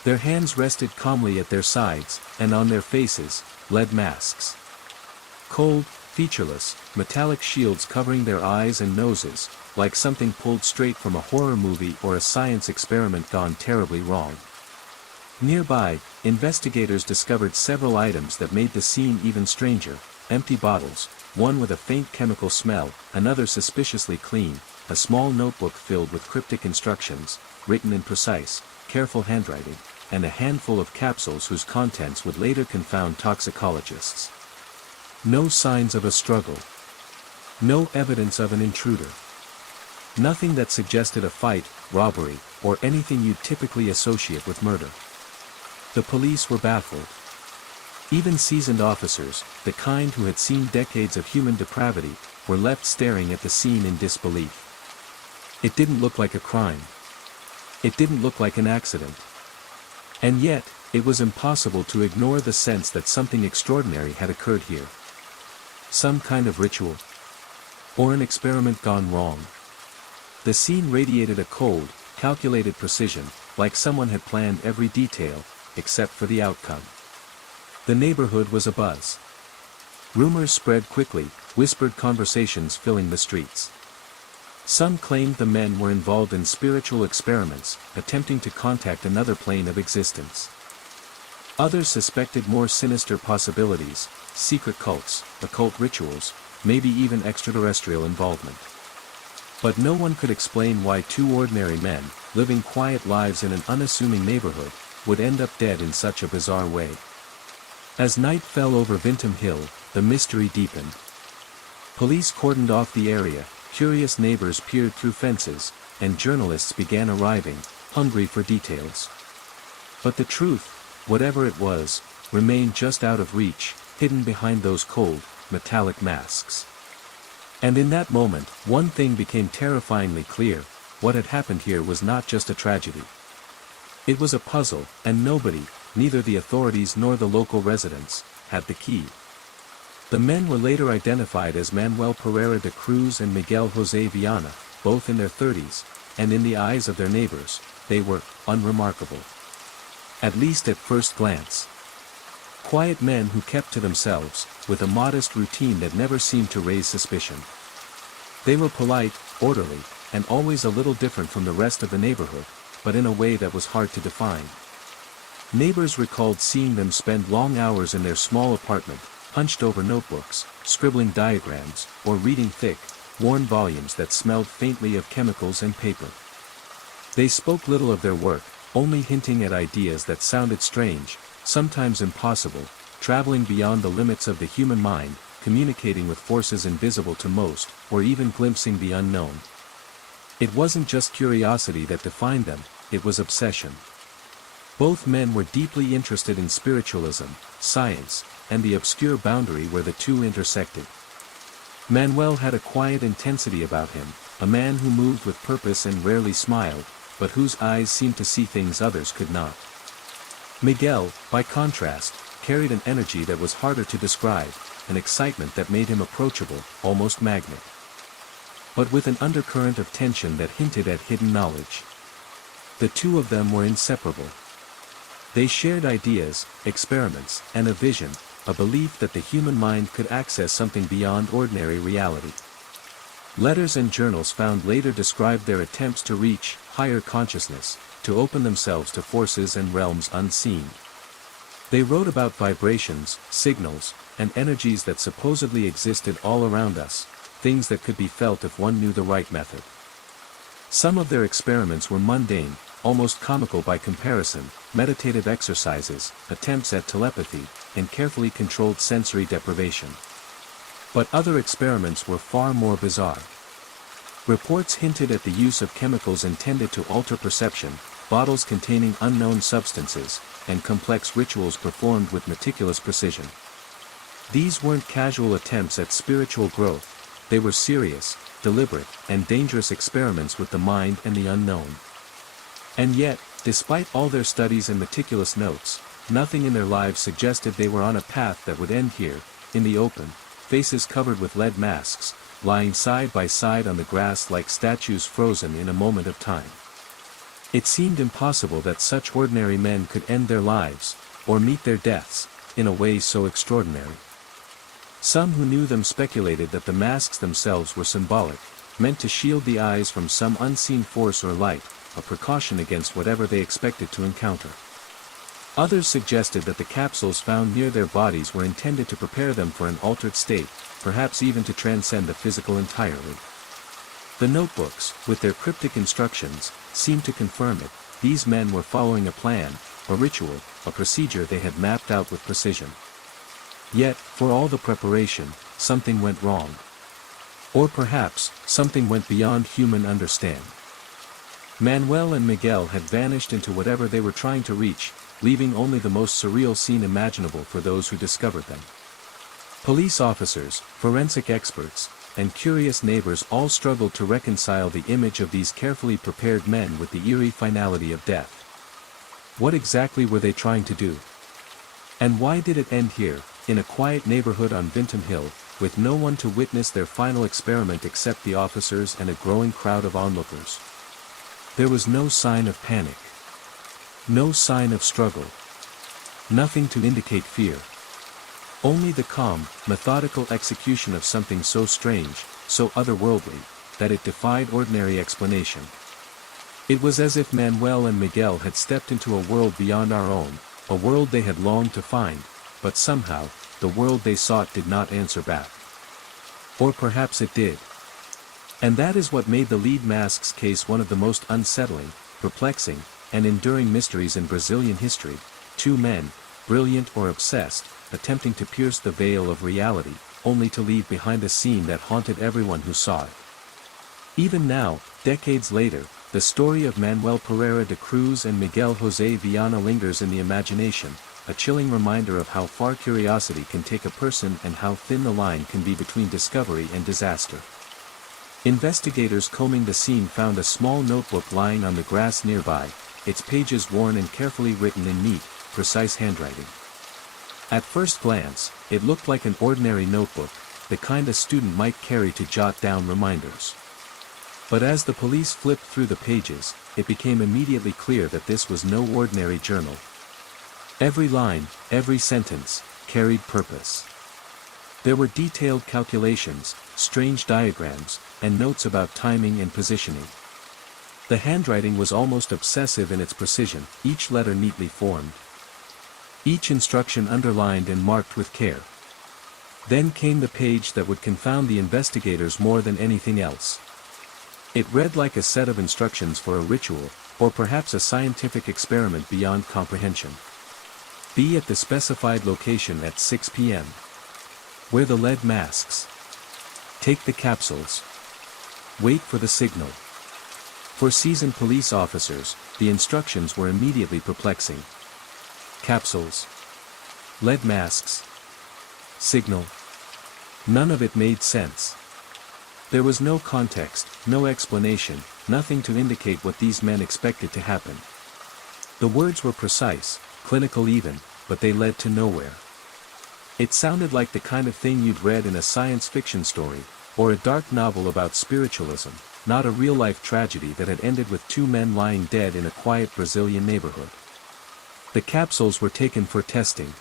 Their hands rested calmly at their sides, and on their faces, lead masks. Cold, featureless, metallic shields covering their eyes and noses, like something pulled straight from a horror movie or a science experiment gone terribly wrong. Nearby, investigators discovered several items that made the scene even stranger: empty bottles, one with a faint chemical smell, another suspiciously clean, a small notebook filled with cryptic instructions, written in precise, careful handwriting, and a handful of capsules whose contents would later confound toxicologists. No signs of a struggle. No evidence of an intruder. Nothing that suggested a fight, robbery, or anything you'd typically associate with murder. The police were baffled. Even seasoned officers, the kind who had seen decades of human depravity, were left staring at the scene in disbelief. It didn't look like a crime. It didn't look like an accident. And yet, it was impossible to ignore the sense that something extraordinary had occurred here. Some kind of ritual. Or an experiment gone wrong. The scene radiated a cold, calculated precision, like someone had planned every detail, except for the outcome. The neighborhood was abuzz. Rumors spread quickly, whispered conversations filling the streets. Some claimed the men were involved in spiritual experiments, attempting to contact another plane of existence. Others suspected more sinister possibilities, secret cults, occult rituals, maybe even extraterrestrial involvement. But no one could explain why two ordinary men, living quiet lives in an unassuming neighborhood, would end up dead in such a bizarre way. As night fell over Bedtime Hill, the mystery deepened. Police cordoned off the area, curious neighbors peered through fences, and journalists began arriving, hungry for details. But the truth, whatever it was, remained just out of reach, hidden behind those cold, metallic masks. And in that moment, one thing became terrifyingly clear: what had happened here was not just a tragedy. It was a puzzle, and nobody, neither the authorities nor the local residents, had the key. The men were later identified as Manuel Pereira de Cruz and Miguel José Viana, both in their 30s, and in the eyes of their neighbors, they were unremarkable. At least at first glance. Quiet men who kept to themselves, with a modest routine that never seemed to raise suspicion. They were polite, orderly, and always a little different from the rest of the neighborhood, but in a way that was hard to define. Neighbors recalled seeing them spend long hours in their small apartment, hunched over notebooks, scribbling diagrams, or reading thick, worn volumes that smelled faintly of chemicals and paper. They spoke little of their work, only hinting at ideas that sounded strange, sometimes impossible, traveling beyond the limits of the human mind, communicating with forces invisible to most, or even glimpsing the unknown. It wasn't just curiosity that defined them, it was obsession. Both men were deeply interested in spiritualism, science, and the obscure boundary where the two intersected. Manuel had a quiet intensity about him, a man who moved with purpose and rarely smiled, but whose eyes seemed to see things others could not. Miguel, by contrast, carried an energy that was harder to describe, an excitement that made him approachable, almost magnet. But with an undercurrent of tension that hinted at hidden knowledge. The two of them were inseparable. They shared ideas, experiments, and a vision, a belief that the human mind could access something beyond ordinary reality. Letters and journals found later described their attempts to reach higher consciousness, to open themselves to forces and realms unseen. They wrote about vibrations, signals, and energies that supposedly existed all around us, things that could be felt if one knew the right method. Some of their experiments were mundane, almost comical by comparison: meditative exercises, attempts at telepathy, and carefully controlled sensory deprivation. But other experiments were far more bizarre. Reports hinted at the use of chemicals intended to alter perception, bottles containing unknown substances, and complex rituals performed with meticulous precision. These weren't casual attempts at spiritual growth, they were serious, deliberate, and dangerous experiments with the mind and the unknown. And yet, despite all their studies and meticulous notes, nothing in their lives suggested they were on a path that would end here, in the open, faces covered with lead masks, lying side by side on the grass like statues frozen in a moment of time. It seemed impossible that such ordinary men could end their lives, or meet their deaths, in a way so extraordinary. Some who knew them speculated that the masks themselves were symbolic, meant to shield the eyes from some unseen force or light, a precaution against whatever they expected to encounter. Others suggested that the capsules found near their bodies were intended to prepare them for an altered state, perhaps even to transcend the physical entirely. The notebooks, with their cryptic instructions, seemed to confirm it. These men were following a plan, a ritual, a procedure they had mapped out with precision. Yet, for all the preparation, something went wrong. Or perhaps, something went beyond human understanding. Manuel and Miguel had vanished into whatever they were trying to reach, leaving only the most surreal scene imaginable for those who discovered them. Police officers, forensic experts, and curious neighbors all struggled to reconcile the image of these carefully prepared men with the eerie finality of death. What exactly were they trying to do? And why did it end here, in a quiet neighborhood on Bedtime Hill, with no one to witness their final experiment except the officers and a growing crowd of onlookers? There was no sign of panic. No sign of struggle. Nothing to indicate fear. Only the calm, methodical execution of something so strange, so otherworldly, that it defied ordinary explanation. It was as if Manuel and Miguel had stepped into a world beyond our own, a world they had longed to find, but somehow, the world they sought did not answer back. Or perhaps it did. And that is what made the lead mask's case one of the most unsettling, perplexing, and enduring mysteries in Brazilian history. Two men, brilliant or obsessed, attempting to pierce the veil of reality, only to leave behind a scene that haunted everyone who saw it. Even now, decades later, the story of Manuel Pereira de Cruz and Miguel José Viana lingers in the imagination, a chilling reminder of how far curiosity can take a person and how thin the line can be between discovery and disaster. Investigators combing the scene found a small notebook lying on the grass nearby, its pages worn and carefully written in neat, precise handwriting. At first glance, it looked like an ordinary notebook, the kind a student might carry to jot down reminders. But as the police flipped through the pages, it became immediately clear that this was no ordinary journal. Every line, every sentence, carried purpose. There were detailed calculations, strange diagrams, and notes about timing and positioning. The handwriting was almost obsessive in its precision, each letter neatly formed. Each instruction underlined and marked with care. Then came the page that would confound the investigators more than anything else. It read like a set of instructions for a ritual, or perhaps a scientific experiment beyond comprehension. Be at the specified location at 6 p.m. Wear the lead masks. Take the capsules. Wait for the signal. For seasoned police officers, the instructions were immediately perplexing. Capsules. Lead masks. Signal. None of it made sense. There was no context, no explanation, nothing to indicate what these men expected to happen. The words were precise, clinical even, but they led to nowhere. It sounded like the kind of thing you'd read in a science fiction story, or a dark novel about spiritualism, not a real-life tragedy that had ended with two men lying dead in a quiet Brazilian neighborhood. The capsules were taken for testing.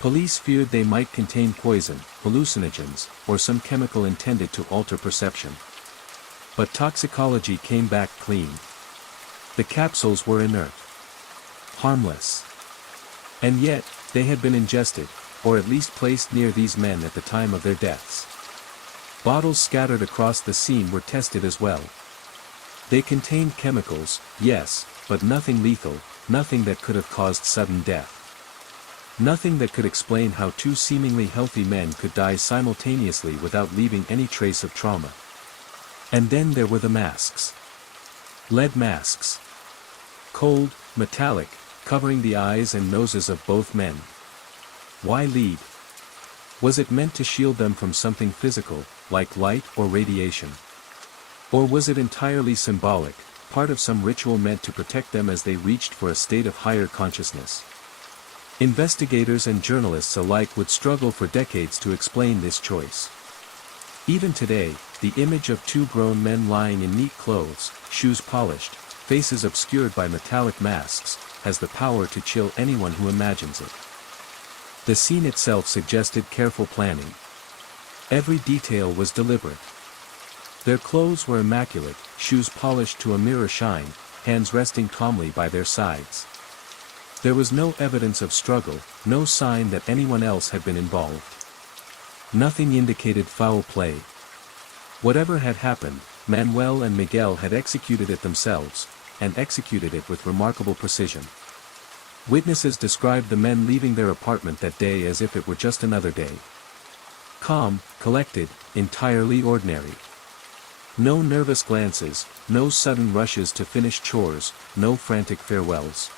Police feared they might contain poison, hallucinogens, or some chemical intended to alter perception. But toxicology came back clean. The capsules were inert. Harmless. And yet, they had been ingested, or at least placed near these men at the time of their deaths. Bottles scattered across the scene were tested as well. They contained chemicals, yes, but nothing lethal, nothing that could have caused sudden death. Nothing that could explain how two seemingly healthy men could die simultaneously without leaving any trace of trauma. And then there were the masks. Lead masks. Cold, metallic, covering the eyes and noses of both men. Why lead? Was it meant to shield them from something physical, like light or radiation? Or was it entirely symbolic, part of some ritual meant to protect them as they reached for a state of higher consciousness? Investigators and journalists alike would struggle for decades to explain this choice. Even today, the image of two grown men lying in neat clothes, shoes polished, faces obscured by metallic masks, has the power to chill anyone who imagines it. The scene itself suggested careful planning. Every detail was deliberate. Their clothes were immaculate, shoes polished to a mirror shine, hands resting calmly by their sides. There was no evidence of struggle, no sign that anyone else had been involved. Nothing indicated foul play. Whatever had happened, Manuel and Miguel had executed it themselves, and executed it with remarkable precision. Witnesses described the men leaving their apartment that day as if it were just another day. Calm, collected, entirely ordinary. No nervous glances, no sudden rushes to finish chores, no frantic farewells.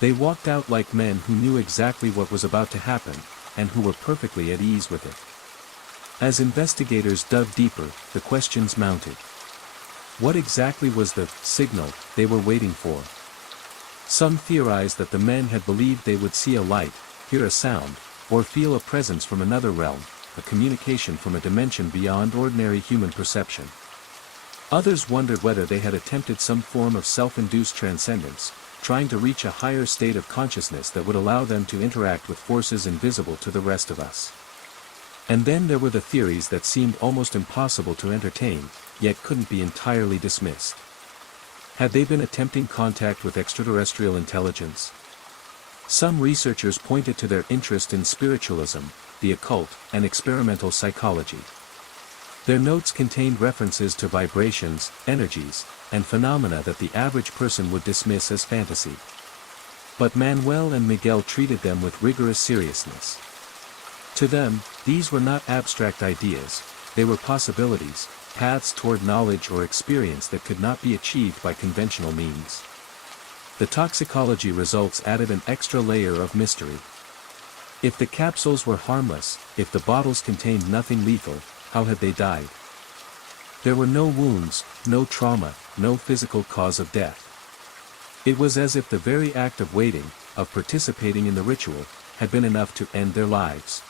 They walked out like men who knew exactly what was about to happen, and who were perfectly at ease with it. As investigators dug deeper, the questions mounted. What exactly was the signal they were waiting for? Some theorized that the men had believed they would see a light, hear a sound, or feel a presence from another realm, a communication from a dimension beyond ordinary human perception. Others wondered whether they had attempted some form of self-induced transcendence, trying to reach a higher state of consciousness that would allow them to interact with forces invisible to the rest of us. And then there were the theories that seemed almost impossible to entertain, yet couldn't be entirely dismissed. Had they been attempting contact with extraterrestrial intelligence? Some researchers pointed to their interest in spiritualism, the occult, and experimental psychology. Their notes contained references to vibrations, energies, and phenomena that the average person would dismiss as fantasy. But Manuel and Miguel treated them with rigorous seriousness. To them, these were not abstract ideas, they were possibilities, paths toward knowledge or experience that could not be achieved by conventional means. The toxicology results added an extra layer of mystery. If the capsules were harmless, if the bottles contained nothing lethal, how had they died? There were no wounds, no trauma, no physical cause of death. It was as if the very act of waiting, of participating in the ritual, had been enough to end their lives.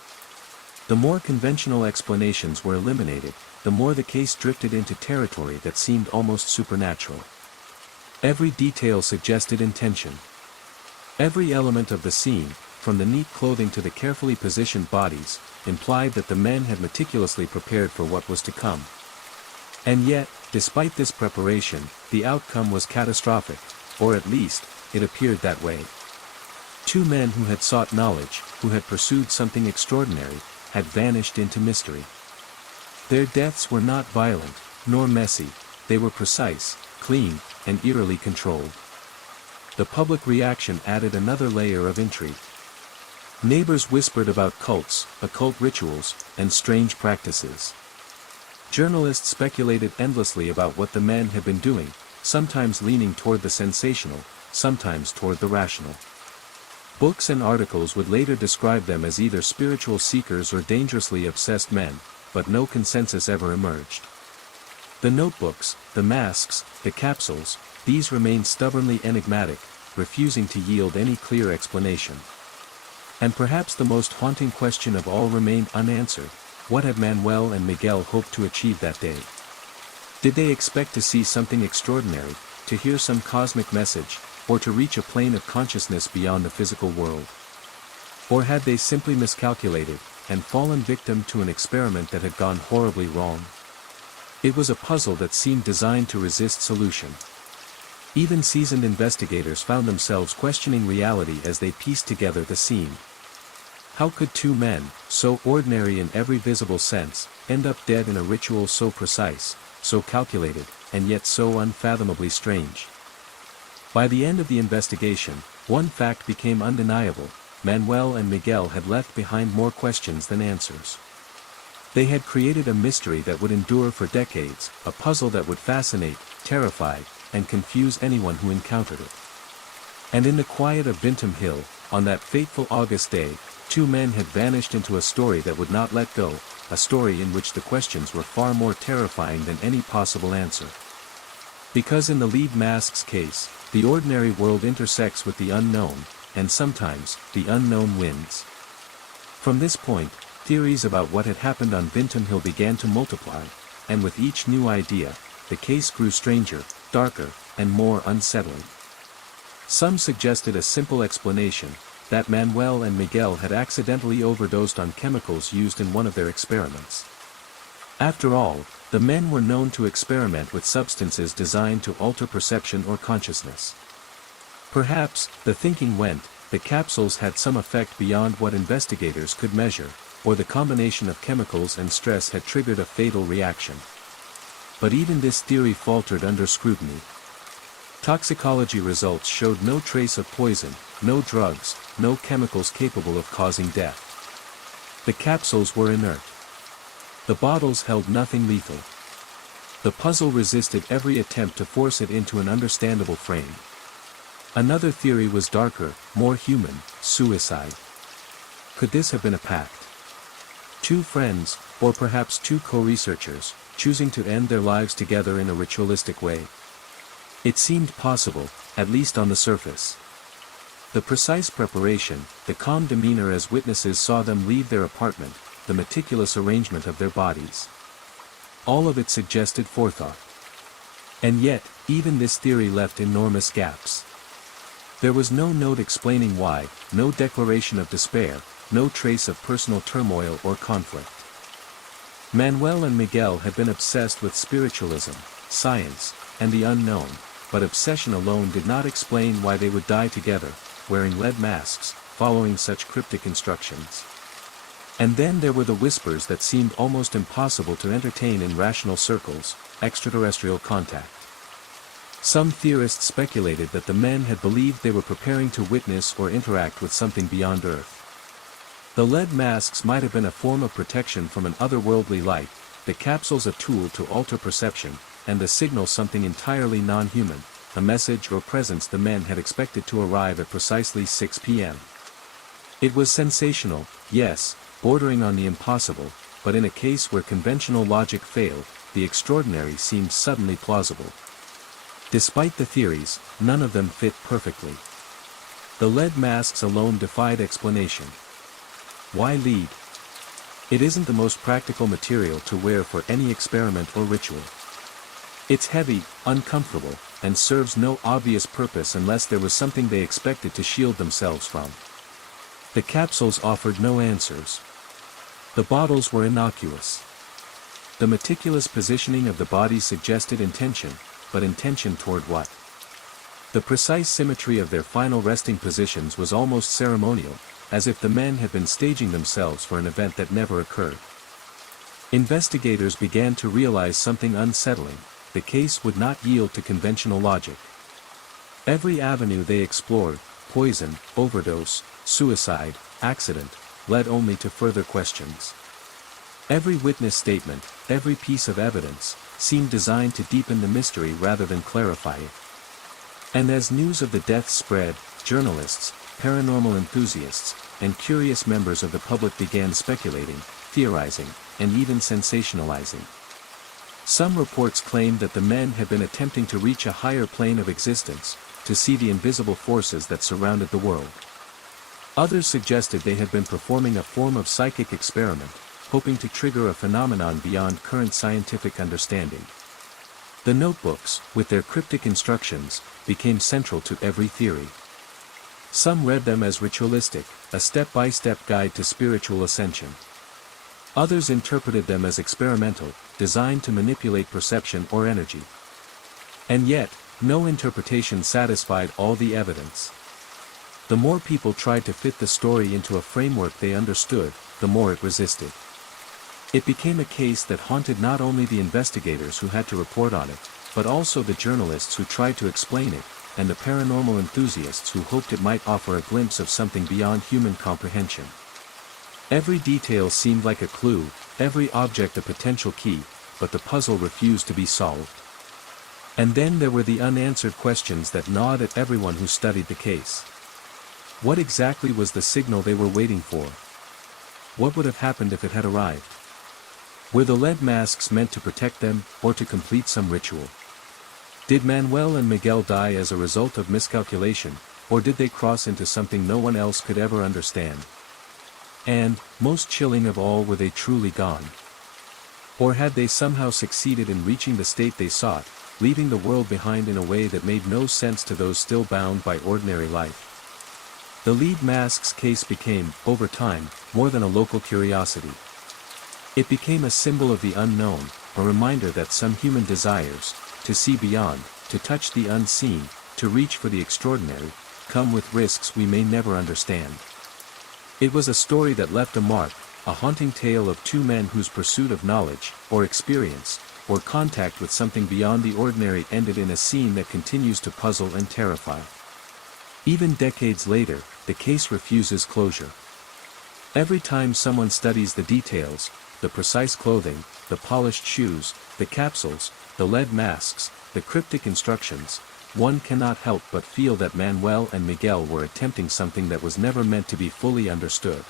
The more conventional explanations were eliminated, the more the case drifted into territory that seemed almost supernatural. Every detail suggested intention. Every element of the scene, from the neat clothing to the carefully positioned bodies, implied that the men had meticulously prepared for what was to come. And yet, despite this preparation, the outcome was catastrophic, or at least, it appeared that way. Two men who had sought knowledge, who had pursued something extraordinary, had vanished into mystery. Their deaths were not violent, nor messy, they were precise, clean, and eerily controlled. The public reaction added another layer of intrigue. Neighbors whispered about cults, occult rituals, and strange practices. Journalists speculated endlessly about what the men had been doing, sometimes leaning toward the sensational, sometimes toward the rational. Books and articles would later describe them as either spiritual seekers or dangerously obsessed men, but no consensus ever emerged. The notebooks, the masks, the capsules, these remained stubbornly enigmatic, refusing to yield any clear explanation. And perhaps the most haunting question of all remained unanswered: what had Manuel and Miguel hoped to achieve that day? Did they expect to see something extraordinary, to hear some cosmic message, or to reach a plane of consciousness beyond the physical world? Or had they simply miscalculated, and fallen victim to an experiment that had gone horribly wrong? It was a puzzle that seemed designed to resist solution. Even seasoned investigators found themselves questioning reality as they pieced together the scene. How could two men, so ordinary in every visible sense, end up dead in a ritual so precise, so calculated, and yet so unfathomably strange? By the end of the investigation, one fact became undeniable: Manuel and Miguel had left behind more questions than answers. They had created a mystery that would endure for decades, a puzzle that would fascinate, terrify, and confuse anyone who encountered it. And in the quiet of Bedtime Hill, on that fateful August day, two men had vanished into a story that would not let go, a story in which the questions were far more terrifying than any possible answer. Because in the lead mask's case, the ordinary world intersects with the unknown, and sometimes, the unknown wins. From this point, theories about what had happened on Bedtime Hill began to multiply, and with each new idea, the case grew stranger, darker, and more unsettling. Some suggested a simple explanation: that Manuel and Miguel had accidentally overdosed on chemicals used in one of their experiments. After all, the men were known to experiment with substances designed to alter perception or consciousness. Perhaps, the thinking went, the capsules had some effect beyond what investigators could measure, or the combination of chemicals and stress had triggered a fatal reaction. But even this theory faltered under scrutiny. Toxicology results showed no trace of poison, no drugs, no chemicals capable of causing death. The capsules were inert. The bottles held nothing lethal. The puzzle resisted every attempt to force it into an understandable frame. Another theory was darker, more human: suicide. Could this have been a pact? Two friends, or perhaps two co-researchers, choosing to end their lives together in a ritualistic way? It seemed possible, at least on the surface. The precise preparation, the calm demeanor as witnesses saw them leave their apartment, the meticulous arrangement of their bodies. All of it suggested forethought. And yet, even this theory left enormous gaps. There was no note explaining why, no declaration of despair, no trace of personal turmoil or conflict. Manuel and Miguel had been obsessed with spiritualism, science, and the unknown, but obsession alone did not explain why they would die together, wearing lead masks, following such cryptic instructions. And then there were the whispers that seemed almost impossible to entertain in rational circles: extraterrestrial contact. Some theorists speculated that the men had believed they were preparing to witness or interact with something beyond Earth. The lead masks might have been a form of protection from an otherworldly light, the capsules a tool to alter perception, and the signal something entirely non-human, a message or presence the men had expected to arrive at precisely 6 p.m. It was sensational, yes, bordering on the impossible, but in a case where conventional logic failed, the extraordinary seemed suddenly plausible. Despite the theories, none of them fit perfectly. The lead masks alone defied explanation. Why lead? It isn't the most practical material to wear for any experiment or ritual. It's heavy, uncomfortable, and serves no obvious purpose unless there was something they expected to shield themselves from. The capsules offered no answers. The bottles were innocuous. The meticulous positioning of the body suggested intention, but intention toward what? The precise symmetry of their final resting positions was almost ceremonial, as if the men had been staging themselves for an event that never occurred. Investigators began to realize something unsettling: the case would not yield to conventional logic. Every avenue they explored, poison, overdose, suicide, accident, led only to further questions. Every witness statement, every piece of evidence, seemed designed to deepen the mystery rather than clarify it. And as news of the deaths spread, journalists, paranormal enthusiasts, and curious members of the public began speculating, theorizing, and even sensationalizing. Some reports claimed that the men had been attempting to reach a higher plane of existence, to see the invisible forces that surrounded the world. Others suggested they had been performing a form of psychic experiment, hoping to trigger a phenomenon beyond current scientific understanding. The notebooks, with their cryptic instructions, became central to every theory. Some read them as ritualistic, a step-by-step guide to spiritual ascension. Others interpreted them as experimental, designed to manipulate perception or energy. And yet, no interpretation satisfied all the evidence. The more people tried to fit the story into a framework they understood, the more it resisted. It became a case that haunted not only the investigators who had to report on it, but also the journalists who tried to explain it, and the paranormal enthusiasts who hoped it might offer a glimpse of something beyond human comprehension. Every detail seemed like a clue, every object a potential key, but the puzzle refused to be solved. And then there were the unanswered questions that gnawed at everyone who studied the case. What exactly was the signal they were waiting for? What would have happened if it had arrived? Were the lead masks meant to protect them, or to complete some ritual? Did Manuel and Miguel die as a result of miscalculation, or did they cross into something no one else could ever understand? And, most chilling of all, were they truly gone? Or had they somehow succeeded in reaching the state they sought, leaving the world behind in a way that made no sense to those still bound by ordinary life? The lead masks case became, over time, more than a local curiosity. It became a symbol of the unknown, a reminder that some human desires, to see beyond, to touch the unseen, to reach for the extraordinary, come with risks we may never understand. It was a story that left a mark, a haunting tale of two men whose pursuit of knowledge, or experience, or contact with something beyond the ordinary ended in a scene that continues to puzzle and terrify. Even decades later, the case refuses closure. Every time someone studies the details, the precise clothing, the polished shoes, the capsules, the lead masks, the cryptic instructions, one cannot help but feel that Manuel and Miguel were attempting something that was never meant to be fully understood.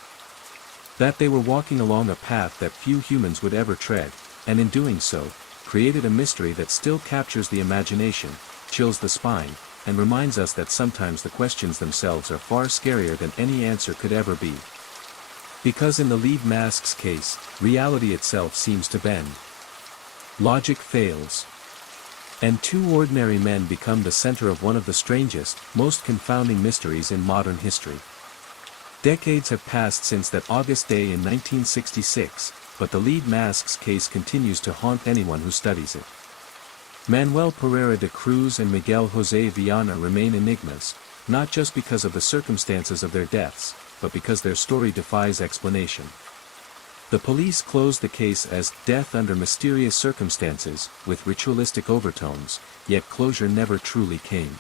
That they were walking along a path that few humans would ever tread, and in doing so, created a mystery that still captures the imagination, chills the spine, and reminds us that sometimes the questions themselves are far scarier than any answer could ever be. Because in the lead masks case, reality itself seems to bend. Logic fails. And two ordinary men become the center of one of the strangest, most confounding mysteries in modern history. Decades have passed since that August day in 1966, but the lead mask's case continues to haunt anyone who studies it. Manuel Pereira de Cruz and Miguel José Viana remain enigmas, not just because of the circumstances of their deaths, but because their story defies explanation. The police closed the case as death under mysterious circumstances, with ritualistic overtones, yet closure never truly came.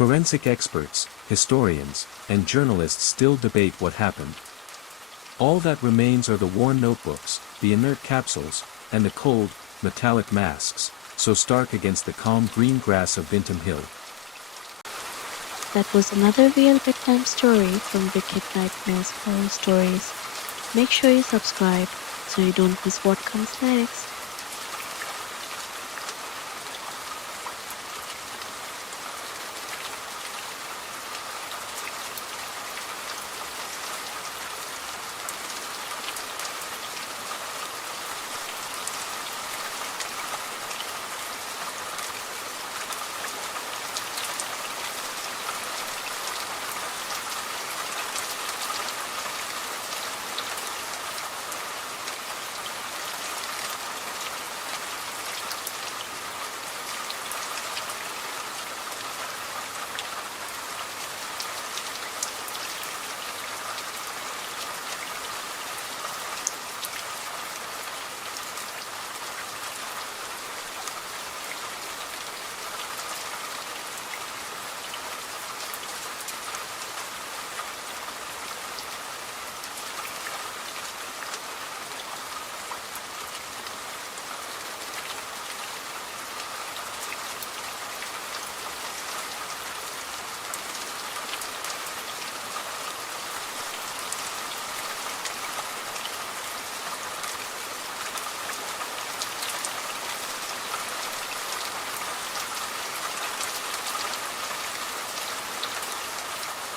Forensic experts, historians, and journalists still debate what happened. All that remains are the worn notebooks, the inert capsules, and the cold, metallic masks, so stark against the calm green grass of Bintam Hill. That was another real bedtime story from Wicked Nightmares Horror Stories. Make sure you subscribe so you don't miss what comes next.